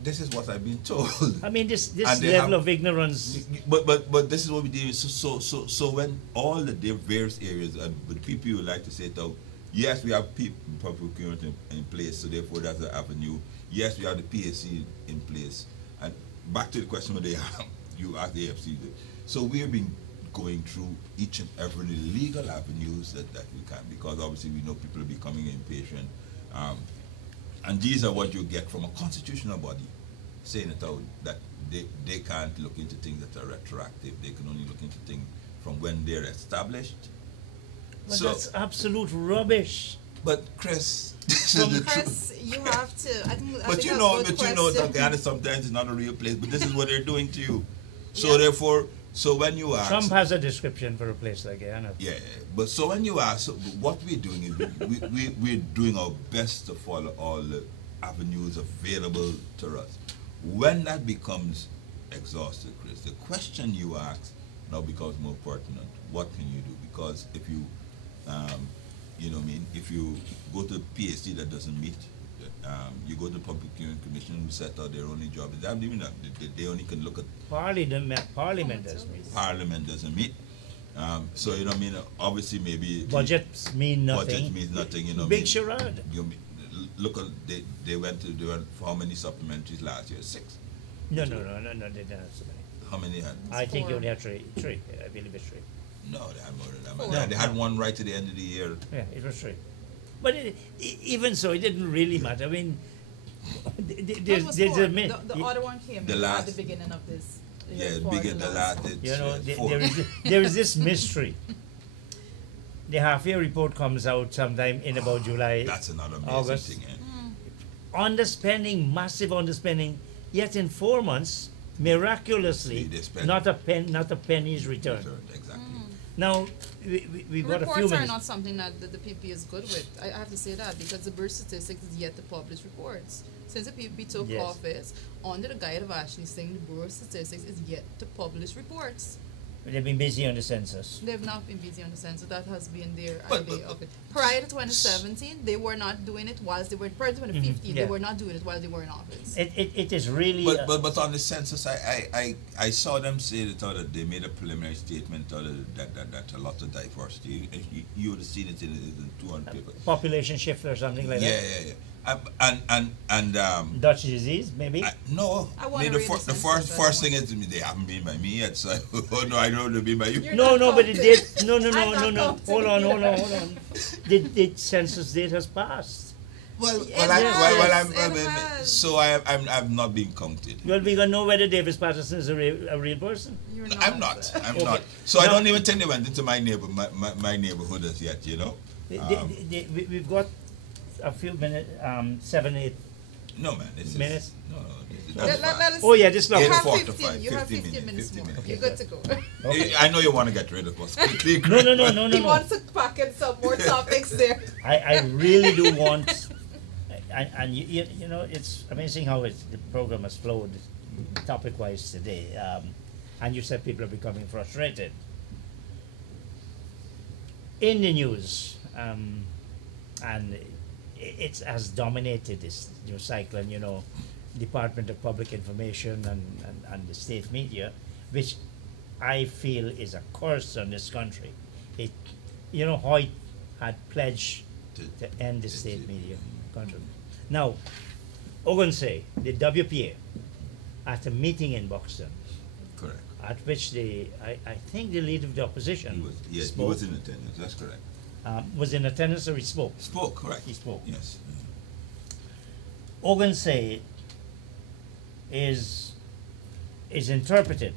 This is what I've been told. I mean, this level of ignorance. But this is what we do. So when all the various areas and the people who like to say it out, yes, we have people public procurement in place, so therefore that's an avenue. Yes, we have the PAC in place. And back to the question where you asked the AFC. So we've been going through each and every legal avenues that we can, because obviously we know people are becoming impatient. And these are what you get from a constitutional body saying it out, that they can't look into things that are retroactive. They can only look into things from when they're established. But that's absolute rubbish. But Chris, Chris, you have to. I think you know that Ghana sometimes is not a real place. But this is what they're doing to you. So therefore, when you ask, Trump has a description for a place like Guyana. Yeah, but so when you ask, what we're doing is we're doing our best to follow all the avenues available to us. When that becomes exhausted, Chris, the question you ask now becomes more pertinent. What can you do? Because if you, you know what I mean, if you go to PhD that doesn't meet, you go to the Public Hearing Commission who set out their only job. They only can look at Parliament doesn't meet. Parliament doesn't meet. So you know what I mean. Obviously, maybe Budgets mean nothing. Budget means nothing. You know. Big charade. Look at they went for how many supplementaries last year? 6. No, they didn't have so many. How many had? I think you only had three. I believe it's 3. No, they had more than that. They had one right at the end of the year. Yeah, it was 3. But even so, it didn't really matter. I mean, there's the other one came at the beginning of this. Yeah, the last. There is this mystery. The half-year report comes out sometime in about July. That's another amazing August. thing. Underspending, massive underspending. Yet in 4 months, miraculously, not a penny is returned. Exactly. Now, we've got a few minutes. Reports are not something that the PP is good with. I have to say that, because the birth statistics is yet to publish reports. Since the PP took office, under the guide of Ashley Singh, the birth statistics is yet to publish reports. They've been busy on the census. They've not been busy on the census. That has been their idea of it. Prior to 2017, they were not doing it whilst they were. Prior to 2015, they were not doing it while they were in office. It is really. But on the census, I saw them say that they made a preliminary statement that a lot of diversity. You would have seen it in 200 papers. Population shift or something like that. Yeah. And Dutch disease, maybe. No. The first thing is they haven't been by me yet. So no, I know they've been by you. No, but it did. No. Hold on. The census date has passed. I'm not being counted. Well, we gonna know whether Davis Patterson is a real person. I'm not. So I don't even think they went into my neighborhood as yet. You know. We've got a few minutes, 7, 8 minutes. This long. You have 15 minutes more. You're good to go. Okay. I know you want to get rid of us quickly. No. He wants to pack in some more topics there. I really do want, and you know, it's amazing how the program has flowed topic-wise today. And you said people are becoming frustrated. In the news, and it has dominated this news cycle, and Department of Public Information and the state media, which I feel is a curse on this country. Hoyt had pledged to end the state media country. Now, Ogunse, the WPA, at a meeting in Buxton, Correct. at which I think the leader of the opposition He spoke, was in attendance. That's correct. was in attendance, or he spoke? Spoke, correct. He spoke. Yes. Ogunse is interpreted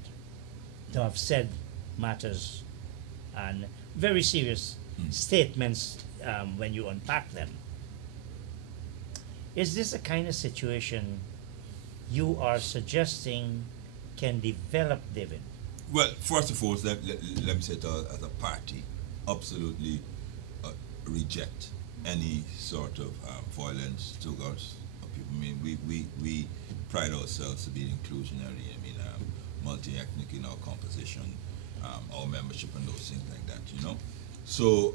to have said matters and very serious statements when you unpack them. Is this a kind of situation you are suggesting can develop, David? Well, first of all, let me say it as a party, absolutely reject any sort of violence towards people. I mean, we pride ourselves to be inclusionary. I mean, multi-ethnic in our composition, our membership, and those things like that. So,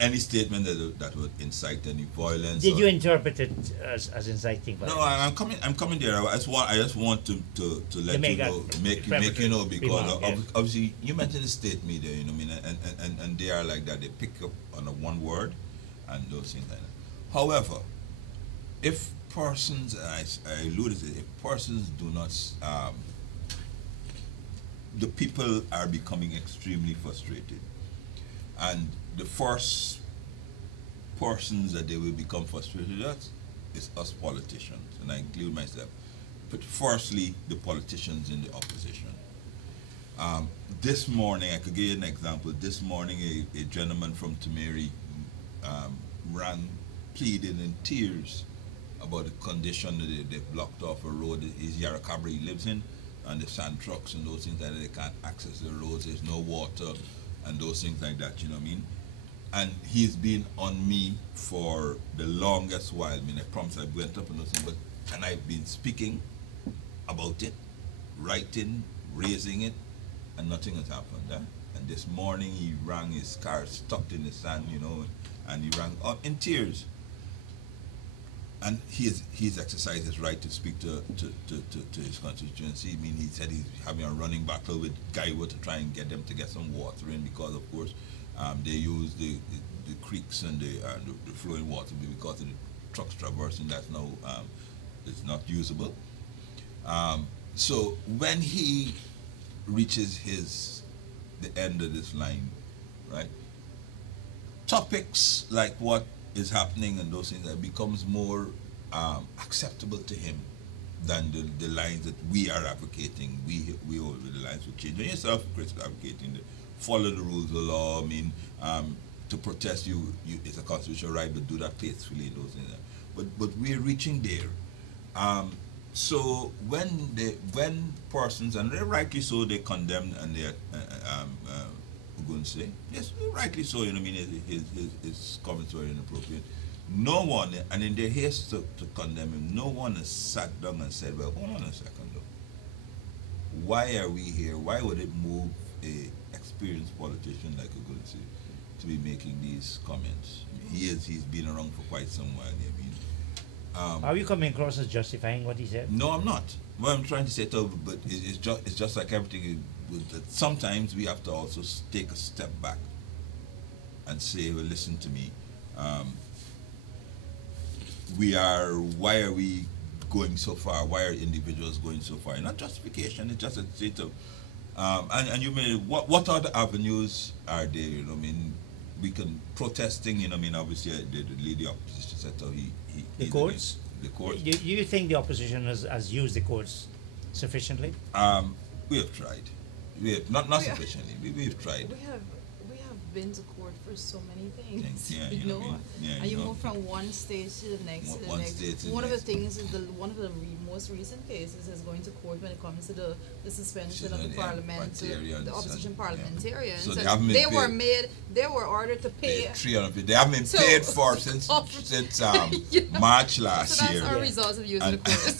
any statement that would incite any violence. Did you interpret it as inciting violence? No, I'm coming there. I just want to let you know, make you know, because obviously you mentioned the state media, and they are like that. They pick up on one word, and those things like that. However, if persons, I alluded to it, if persons do not, the people are becoming extremely frustrated. And the first persons that they will become frustrated at is us politicians, and I include myself. But firstly, the politicians in the opposition. This morning, I could give you an example. This morning, a gentleman from Tamari ran, pleading in tears about the condition that they blocked off a road. His Yarracabra he lives in, and the sand trucks and those things that they can't access the roads. There's no water, and those things like that, you know what I mean? And he's been on me for the longest while. I mean, I promise I went up and those things, and I've been speaking about it, writing, raising it, and nothing has happened. And this morning he rang, his car stuck in the sand, and he rang in tears. And he's exercised his right to speak to his constituency. I mean, he said he's having a running battle with Gaiwa to try and get them to get some water in, because of course they use the creeks and the flowing water, because of the trucks traversing. That's now it's not usable. So when he reaches the end of this line, right, topics like what is happening and those things, that becomes more acceptable to him than the lines that we are advocating. We all the lines will change. And yourself, Chris, advocating to follow the rules of the law. I mean, to protest it's a constitutional right, but do that faithfully and those things. But we're reaching there. So when persons, and they're rightly so, they condemn and they're going to say, yes, rightly so, you know what I mean, his comments were inappropriate. No one, and in their haste to condemn him, no one has sat down and said, well, hold on a second though. Why are we here? Why would it move a experienced politician like Ogunse to be making these comments? I mean, he's been around for quite some while, I mean. Are you coming across as justifying what he said? No, I'm not. What I'm trying to say, but it's just like everything. That sometimes we have to also take a step back and say, well, listen to me. Why are we going so far? Why are individuals going so far? Not justification, it's just a state of, and you may, what other avenues are there? You know, I mean, we can protesting. You know, I mean, obviously the leader of the opposition said so the courts. The courts. Do you think the opposition has used the courts sufficiently? We have tried. We have not sufficiently. We've tried. We have been to court for so many things. Yeah, you know, and you know. move from one state to the next. One state to the one of next. the things is one of the most recent cases is going to court when it comes to the suspension of the the opposition parliamentarians. So and they were ordered to pay. 300. They haven't been paid for since March last so that's year. our result of using the courts.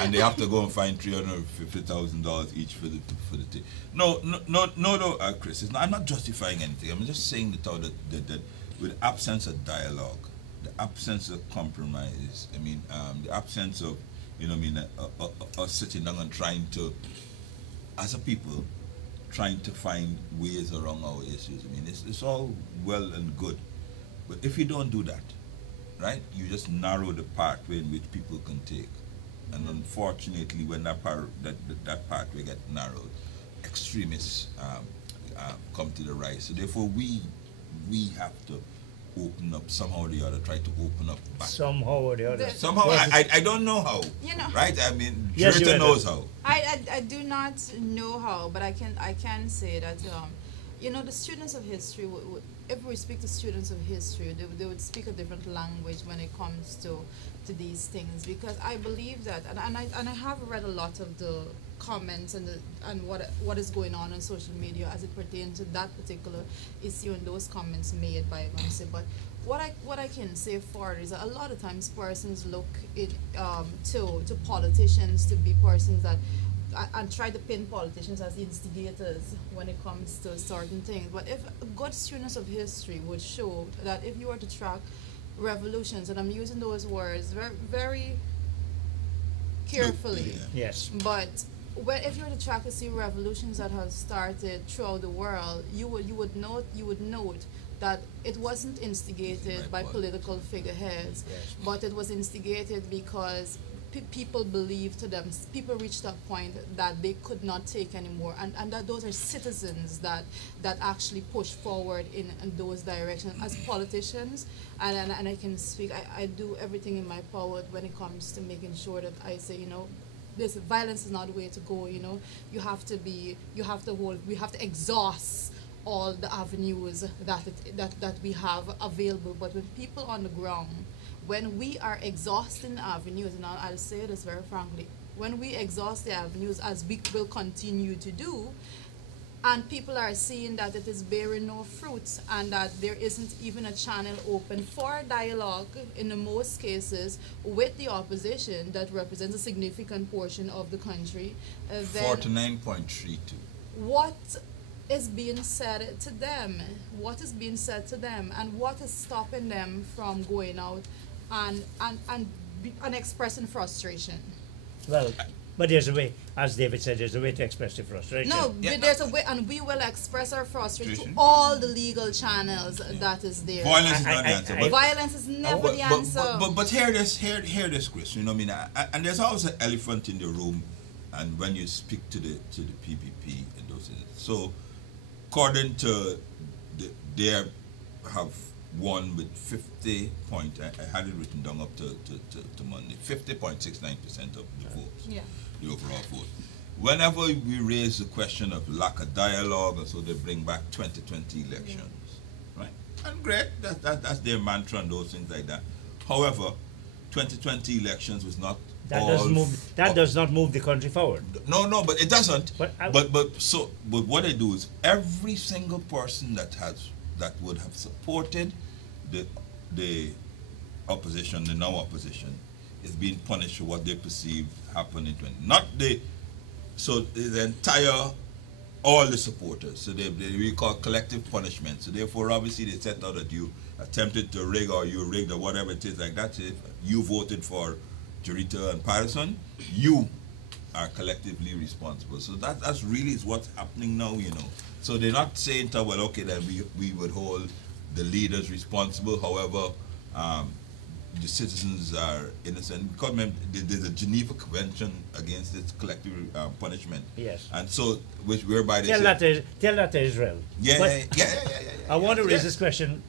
and they have to go and find $350,000 each for the thing. No, Chris. I'm not justifying anything. I'm just saying that with absence of dialogue, absence of compromise, I mean, the absence of, you know, I mean, us sitting down and trying to, as a people, trying to find ways around our issues. I mean, it's all well and good, but if you don't do that, right, you just narrow the pathway in which people can take, and unfortunately, when that pathway get narrowed, extremists come to the rise. So therefore, we have to open up somehow or the other, try to open up back. Somehow or the other. Somehow, I don't know how. You know, right? I mean, Yes, Jurita you knows how. I do not know how, but I can say that you know, the students of history if we speak to students of history, they would speak a different language when it comes to these things, because I believe that, and I have read a lot of the comments and what is going on social media as it pertains to that particular issue and those comments made by Gonse. But what I can say for it is that a lot of times persons look to politicians to be persons that and try to pin politicians as instigators when it comes to certain things. But if good students of history would show that if you were to track revolutions, and I'm using those words very, very carefully, Yes. but if you were to track to see revolutions that have started throughout the world, you would note that it wasn't instigated by political figureheads, Yes. but it was instigated because people believed people reached that point that they could not take anymore, and that those are citizens that actually push forward in those directions. As politicians, and I can speak, I do everything in my power when it comes to making sure that I say, you know, this violence is not the way to go. You know, we have to exhaust all the avenues that we have available. But with people on the ground, when we are exhausting the avenues, and I'll say this very frankly, when we exhaust the avenues, as we will continue to do, and people are seeing that it is bearing no fruits and that there isn't even a channel open for dialogue in the most cases with the opposition that represents a significant portion of the country, then 49.32. what is being said to them? What is being said to them, and what is stopping them from going out and expressing frustration? Well, but there's a way, as David said, there's a way to express your frustration. No, Yeah, but there's a way, and we will express our frustration to Frustration. all the legal channels that is there. Violence is not the answer. But, Violence is never the answer. but hear this, Chris. You know, I mean, and there's always an elephant in the room, and when you speak to the PPP and those things. So, according to they have won with 50 point. I had it written down up to Monday. 50.69% of the votes. Yeah. The overall vote. Whenever we raise the question of lack of dialogue, and so they bring back 2020 elections, right? And great, that's their mantra and those things like that. However, 2020 elections was not That all doesn't move. That does not move the country forward. No, but it doesn't. But But what they do is every single person that would have supported the opposition, the now opposition, is being punished for what they perceive happened in 20. Not so the entire, all the supporters. So they call collective punishment. So therefore, obviously, they set out that you attempted to rig or you rigged or whatever it is like that. So if you voted for Jurita and Patterson, you are collectively responsible. So that's really is what's happening now, you know. So they're not saying to, well, okay, then we would hold the leaders responsible. However, the citizens are innocent. Because remember, there's a Geneva Convention against this collective punishment. Yes. And so, whereby they tell say, that to Israel. yeah. I want to raise this question.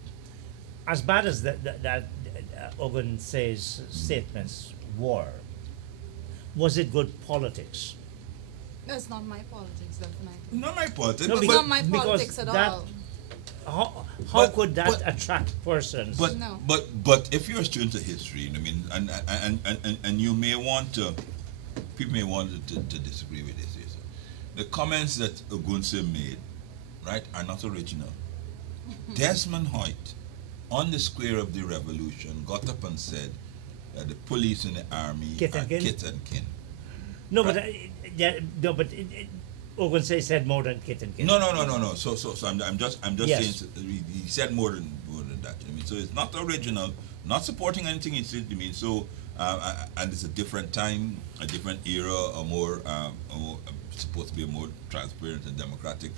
As bad as that Ogun says statements were, was it good politics? That's not my politics, definitely. Not my politics. No, It's not my because politics at that- all. How could that attract persons? No. But if you're a student of history, I mean, and you may want to, people may want to disagree with this. Yes. The comments that Ogunse made, right, are not original. Desmond Hoyt, on the square of the revolution, got up and said that the police and the army Kit and are kin? kit and kin. No, Right. but Ogun said more than kit and kin. No. So I'm just Yes. saying he said more than that. I mean, so it's not original, not supporting anything he said. I mean, so and it's a different time, a different era, supposed to be a more transparent and democratic.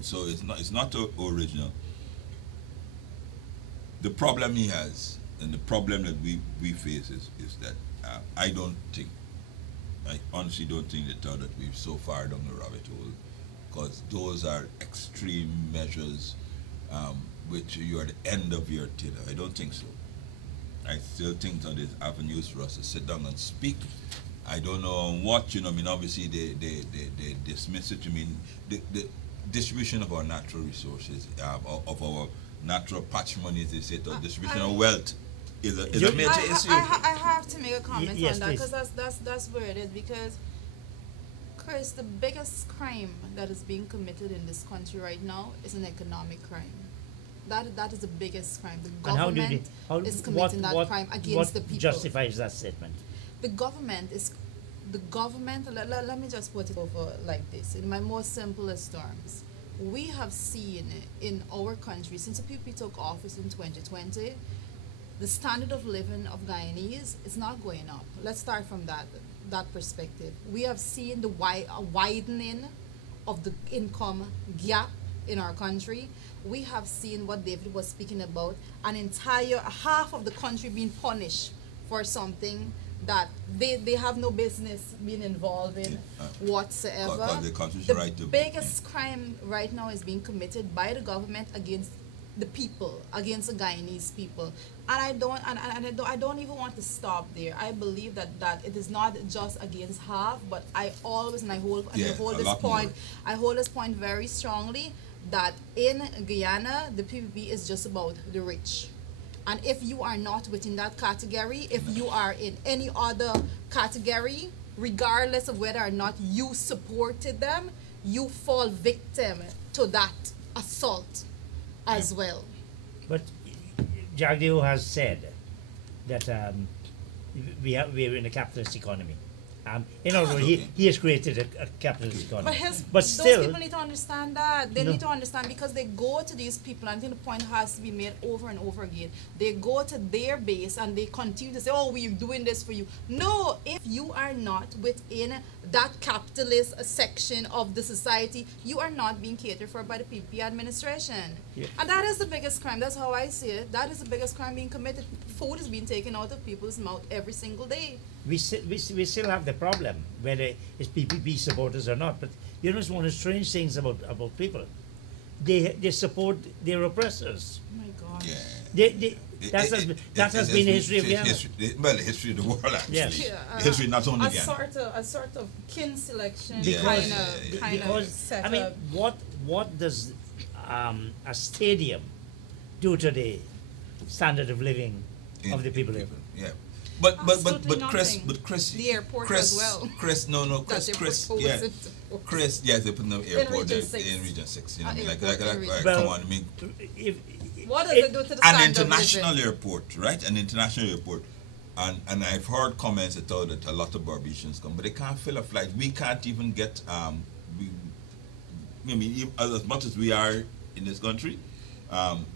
So it's not original. The problem he has, and the problem that we face is that I honestly don't think that we're so far down the rabbit hole, because those are extreme measures which you're at the end of your tether. I don't think so. I still think that there's avenues for us to sit down and speak. I don't know what, I mean, obviously they dismiss it. I mean, the distribution of our natural resources, of our natural patrimony, as they say, the distribution of wealth is a major issue. I have to make a comment Yes, on that, please. because that's where it is. Because, Chris, the biggest crime that is being committed in this country right now is an economic crime. That is the biggest crime. The And government is committing that crime against the what people. justifies that statement? The government, let me just put it over like this, in my most simplest terms. We have seen in our country, since the PPP took office in 2020, the standard of living of Guyanese is not going up. Let's start from that perspective. We have seen the widening of the income gap in our country. We have seen what David was speaking about, an entire half of the country being punished for something that they have no business being involved in whatsoever. Because the country's The right to biggest crime right now is being committed by the government against the people, against the Guyanese people. And I don't even want to stop there. I believe that it is not just against half, but I hold this point very strongly, that in Guyana the PPP is just about the rich. And if you are not within that category, if you are in any other category, regardless of whether or not you supported them, you fall victim to that assault as well. But Jagdeo has said that we're in a capitalist economy. In other words, he has created a capitalist economy. But those still, people need to understand that. They need to understand, because they go to these people, and I think the point has to be made over and over again. They go to their base and they continue to say, oh, we're doing this for you. No, if you are not within that capitalist section of the society, you are not being catered for by the PPP administration. Yeah. And that is the biggest crime. That's how I see it. That is the biggest crime being committed. Food is being taken out of people's mouth every single day. we still have the problem, whether it's PPP supporters or not. But you know, it's one of the strange things about people. They support their oppressors. Oh my God. Yeah. That has been the history of Ghana. Well, the history of the world, actually. Yes. Yeah, History not only a Ghana. sort of kin selection Because, kind of because set I mean, up. what does a stadium do to the standard of living of the people here? Yeah. But Absolutely Chris, nothing. Chris, The airport Chris, as well. Chris, no, That they Chris, propose yeah, it. Chris, yeah, they put in the airport Region there, 6. in Region 6. You know, Airport in Region Well, come on, I mean, If, What does it do to the an standard of international living? airport, right? An international airport. And I've heard comments that a lot of Barbadians come, but they can't fill a flight. We can't even get, I mean, as much as we are in this country,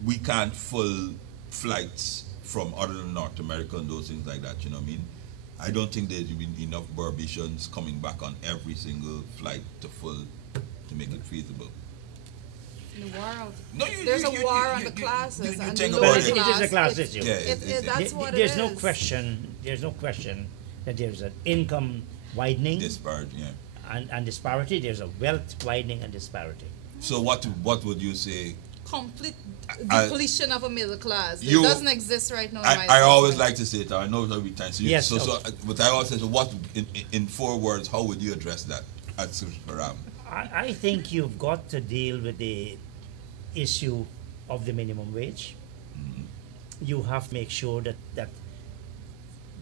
we can't full flights from other than North America and those things like that, you know what I mean? I don't think there's been enough Barbadians coming back on every single flight to make it feasible. In the world. No, There's a war on the classes. you and think the about lower it. It is a class it's- issue. Yeah, That's what it There's is. no question. There's no question that there's an income widening Disparate, yeah. and disparity. There's a wealth widening and disparity. So what would you say? Complete I- depletion of a middle class. It You- doesn't exist right now. in my I always assessment. like to say it. I know every time. So, Yes, but I always say, so what in 4 words? How would you address that at Param? I think you've got to deal with the issue of the minimum wage. You have to make sure that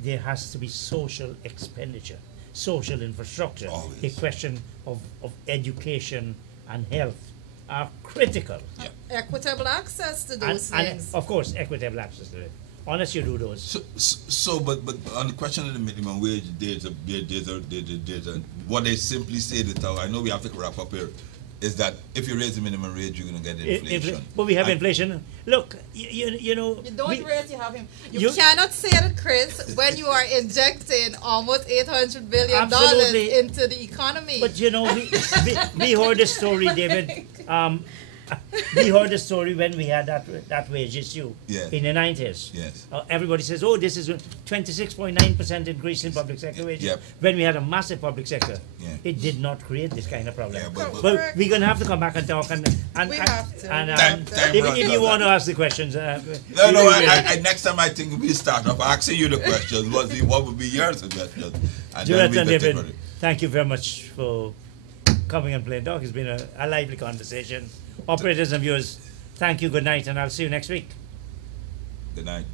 there has to be social expenditure, social infrastructure. Always. The question of education and health are critical. Yeah. Equitable access to those And things. of course, equitable access to it. unless you do those. But on the question of the minimum wage, there's a what they simply say that I know we have to wrap up here is that if you raise the minimum wage, you're going to get inflation. But we have inflation. Look, you know. You don't raise, you have him. You cannot say that, Chris, when you are injecting almost $800 billion into the economy. But you know, we heard the story, David. We heard the story when we had that wage issue in the 90s. Yes. Everybody says, oh, this is a 26.9% increase in public sector wages. Yep. When we had a massive public sector, it did not create this kind of problem. But we're going to have to come back and talk. And we have to. And, if you want to ask the questions. Next time I think we start off asking you the questions. What would be your suggestions? Jonathan, David, thank you very much for coming and playing talk. It's been a lively conversation. Operators and viewers, thank you, good night, and I'll see you next week. Good night.